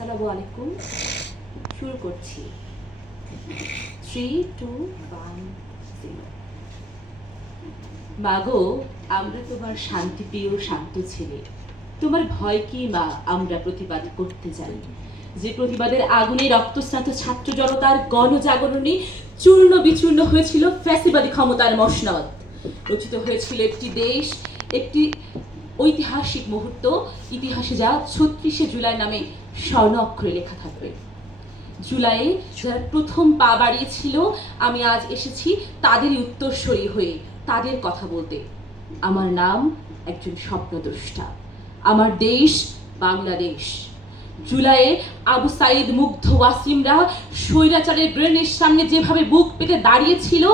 আসসালামু আলাইকুম। শুরু করছি। 3, 2, 1, 0। মাগো, আমরা তোমার শান্তিপ্রিয় শান্ত ছেলে। তোমার ভয় কি মা? আমরা প্রতিবাদ করতে জানি, যে প্রতিবাদের আগুনে রক্তস্নাত ছাত্র জনতার গণজাগরণে চূর্ণ বিচূর্ণ হয়েছিল ফ্যাসিবাদী ক্ষমতার মসনদ। রচিত হয়েছিল একটি দেশ, একটি ঐতিহাসিক মুহূর্ত, ইতিহাসে যা ৩৬শে জুলাই নামে স্বর্ণ অক্ষরে লেখা থাকবে। জুলাইয়ে যারা প্রথম পা বাড়িয়েছিল, আমি আজ এসেছি তাদেরই উত্তরসূরি হয়ে তাদের কথা বলতে। আমার নাম একজন স্বপ্নদ্রষ্টা। আমার দেশ বাংলাদেশ। জুলাইয়ে আবু সাইদ, মুগ্ধ, ওয়াসিমরা স্বৈরাচারের গ্রেনেড সামনে যেভাবে বুক পেতে দাঁড়িয়েছিল,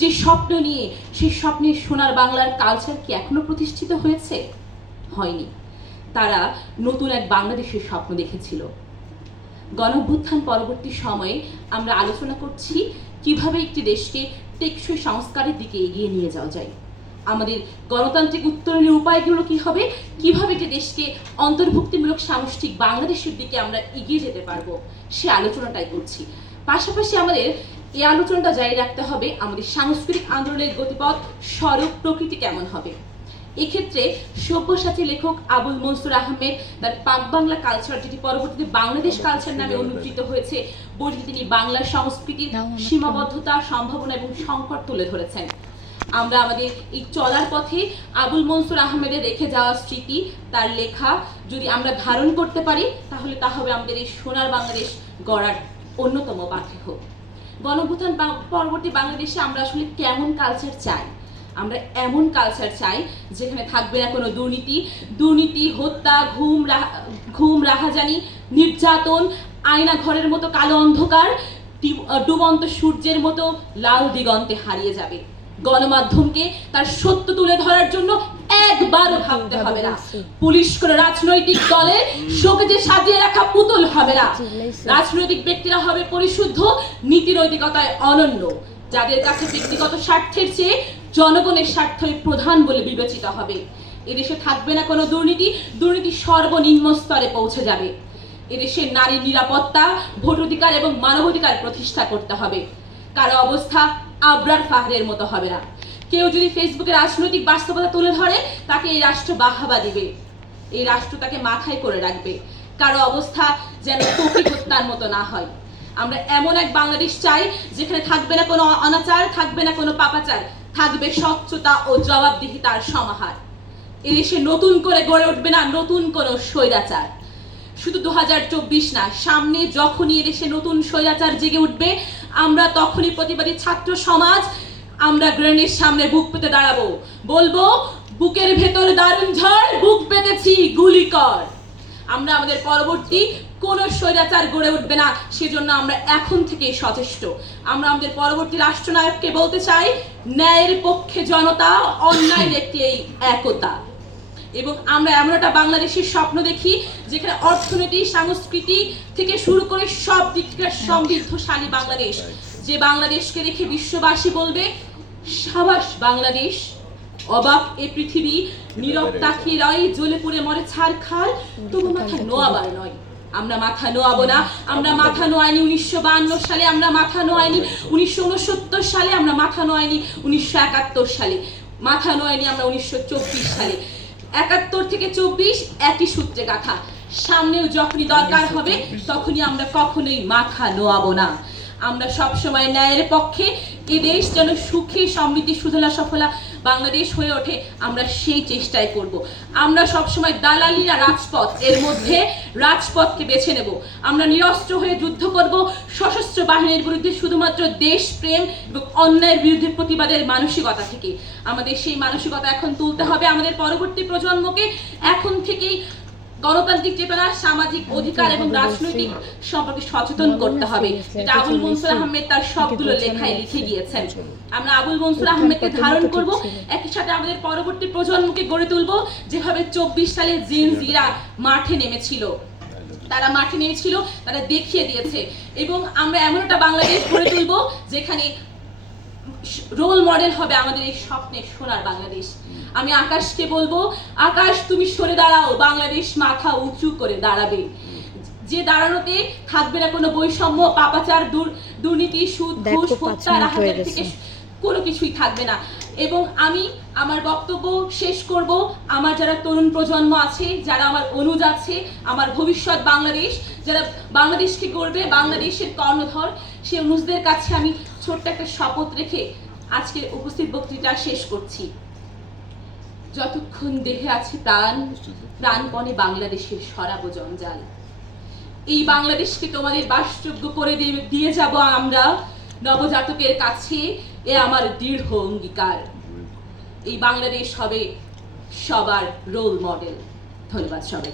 যে স্বপ্ন নিয়ে, সেই স্বপ্নে সোনার বাংলার কালচার কি এখনো প্রতিষ্ঠিত হয়েছে? হয়নি। তারা নতুন এক বাংলাদেশের স্বপ্ন দেখেছিল। গণঅভ্যুত্থান পরবর্তী সময়ে আমরা আলোচনা করছি কিভাবে একটি দেশকে টেকসই সংস্কারের দিকে এগিয়ে নিয়ে যাওয়া যায়। আমাদের গণতান্ত্রিক উত্তরণের উপায়গুলো কি হবে, কিভাবে একটি দেশকে অন্তর্ভুক্তিমূলক সামষ্টিক বাংলাদেশের দিকে আমরা এগিয়ে যেতে পারবো, সে আলোচনাটাই করছি। পাশাপাশি আমাদের এই আলোচনাটা জারি রাখতে হবে আমাদের সাংস্কৃতিক আন্দোলনের গতিপথ, স্বরূপ, প্রকৃতি কেমন হবে। এক্ষেত্রে সব্যসাচী লেখক আবুল মনসুর আহমেদ তার পাক বাংলা কালচার, যেটি পরবর্তীতে বাংলাদেশ কালচার নামে অনুকৃত হয়েছে, বইটি তিনি বাংলা সংস্কৃতির সীমাবদ্ধতা, সম্ভাবনা এবং সংকট তুলে ধরেছেন। আমরা আমাদের এই চলার পথে আবুল মনসুর আহমেদের রেখে যাওয়া স্মৃতি, তার লেখা যদি আমরা ধারণ করতে পারি, তাহলে তা হবে আমাদের এই সোনার বাংলাদেশ গড়ার অন্যতম পাথেয়। গণঅভ্যুত্থান পরবর্তী বাংলাদেশে আমরা আসলে কেমন কালচার চাই? আমরা এমন কালচার চাই যেখানে থাকবে না কোনো দুর্নীতি, হত্যা, ঘুম, রাহাজানি, নির্যাতন, আয়না ঘরের মতো কালো অন্ধকার ডুবন্ত সূর্যের মতো লাল দিগন্তে হারিয়ে যাবে। গণমাধ্যমকে তার সত্য তুলে ধরার জন্য একবারও ভাবতে হবে না। পুলিশ কোনো রাজনৈতিক দলে শোকেজে সাজিয়ে রাখা পুতুল হবে না। রাজনৈতিক ব্যক্তিরা হবে পরিশুদ্ধ, নীতি নৈতিকতায় অনন্য, যাদের কাছে ব্যক্তিগত স্বার্থের চেয়ে জনগণের স্বার্থই প্রধান বলে বিবেচিত হবে। এদেশে থাকবে না কোনো দুর্নীতি সর্বনিম্ন স্তরে পৌঁছে যাবে। এদেশে নারীর নিরাপত্তা, ভোটাধিকার এবং মানবাধিকার প্রতিষ্ঠা করতে হবে। কারো অবস্থা আবরার ফাহরের মতো হবে না। কেউ যদি ফেসবুকে রাজনৈতিক বাস্তবতা তুলে ধরে, তাকে এই রাষ্ট্র বাহাবা দিবে, এই রাষ্ট্র তাকে মাথায় করে রাখবে। কারো অবস্থা যেন তৌফিক হত্যার মতো না হয়। আমরা এমন এক বাংলাদেশ চাই যেখানে থাকবে না কোনো অনাচার, থাকবে না কোনো পাপাচার, থাকবে স্বচ্ছতা ও জবাবদিহিতার সমাহার। এদেশে নতুন করে গড়ে উঠবে না নতুন কোনো স্বৈরাচার। শুধু 2024 না, সামনে যখনই এদেশে নতুন স্বৈরাচার জেগে উঠবে, আমরা তখনই প্রতিবাদী ছাত্র সমাজ আমরা গ্রেনেড সামনে বুক পেতে দাঁড়াবো, বলবো বুকের ভেতর দারুণ ঝড়, বুক পেতেছি গুলি কর। আমরা আমাদের পরবর্তী কোন স্বৈরাচার গড়ে উঠবে না, সেজন্য আমরা এখন থেকে সচেষ্ট। আমরা আমাদের পরবর্তী রাষ্ট্রনায়ককে বলতে চাই, ন্যায়ের পক্ষে জনতা, অন্যায় দেখলেই একতা। এবং আমরা এমন একটা বাংলাদেশের স্বপ্ন দেখি যেখানে অর্থনীতি, সংস্কৃতি থেকে শুরু করে সব দিক থেকে সমৃদ্ধশালী বাংলাদেশ, যে বাংলাদেশকে দেখে বিশ্ববাসী বলবে সাবাস বাংলাদেশ, অবাক এ পৃথিবী, নীরব তাকিয়ে রয়, জ্বলে পুড়ে মরে ছারখার, তবু মাথা নোয়াবার নয়। আমরা মাথা নোয়াবো না। আমরা মাথা নোয়াইনি 1952 সালে, আমরা মাথা নোয়াইনি 1969 সালে, আমরা মাথা নোয়াইনি 1971 সালে, মাথা নোয়াইনি আমরা 1924 সালে। 71 থেকে 24 একই সূত্রে গাথা। সামনেও যখনই দরকার হবে, তখনই আমরা কখনোই মাথা নোয়াবো না। আমরা সবসময় ন্যায়ের পক্ষে। এ দেশ যেন সুখী, সমৃদ্ধি, সুজলা সফলা বাংলাদেশ হয়ে ওঠে, আমরা সেই চেষ্টাই করব। আমরা সবসময় দালালি আর রাজপথ, এর মধ্যে রাজপথকে বেছে নেব। আমরা নিরস্ত্র হয়ে যুদ্ধ করব সশস্ত্র বাহিনীর বিরুদ্ধে, শুধুমাত্র দেশপ্রেম এবং অন্যায়ের বিরুদ্ধে প্রতিবাদের মানসিকতা থেকে। আমাদের সেই মানসিকতা এখন তুলতে হবে। আমাদের পরবর্তী প্রজন্মকে এখন থেকেই গণতান্ত্রিক চেতনা, সামাজিক অধিকার এবং রাজনৈতিক সম্পর্কে সচেতন করতে হবে। এটা আবুল মনসুর আহমেদ তার সবগুলো লেখায় লিখে গিয়েছেন। আমরা আবুল মনসুর আহমেদকে ধারণ করব, একই সাথে আমাদের পরবর্তী প্রজন্মকে গড়ে তুলব যেভাবে 24 সালে জেনজিরা মাঠে নেমেছিল। তারা মাঠে নেমেছিল, তারা দেখিয়ে দিয়েছে। এবং আমরা এমন একটা বাংলাদেশ গড়ে তুলব যেখানে রোল মডেল হবে আমাদের এই স্বপ্নের সোনার বাংলাদেশ। আমি আকাশকে বলবো, আকাশ তুমি সরে দাঁড়াও, বাংলাদেশ মাথা উঁচু করে দাঁড়াবে। যে দাঁড়ানোতে থাকবে না কোনো বৈষম্য, পাপাচার, দুর্নীতি, সুদ, ঘুষ, হত্যা, রাহাজানি থেকে কোনো কিছুই থাকবে না। এবং আমি আমার বক্তব্য শেষ করব, আমার যারা তরুণ প্রজন্ম আছে, যারা আমার অনুজ আছে, আমার ভবিষ্যৎ বাংলাদেশ, যারা বাংলাদেশকে গড়বে, বাংলাদেশের কর্ণধর, সেই অনুজদের কাছে আমি ছোট্ট একটা শপথ রেখে আজকের উপস্থিত বক্তৃতা শেষ করছি। যতক্ষণ দেহে আছে প্রাণ, প্রাণপণে বাংলাদেশের সরাবো জঞ্জাল। এই বাংলাদেশকে তোমাদের বাসযোগ্য করে দিয়ে যাব আমরা নবজাতকের কাছে, এ আমার দৃঢ় অঙ্গীকার। এই বাংলাদেশ হবে সবার রোল মডেল। ধন্যবাদ সবাই।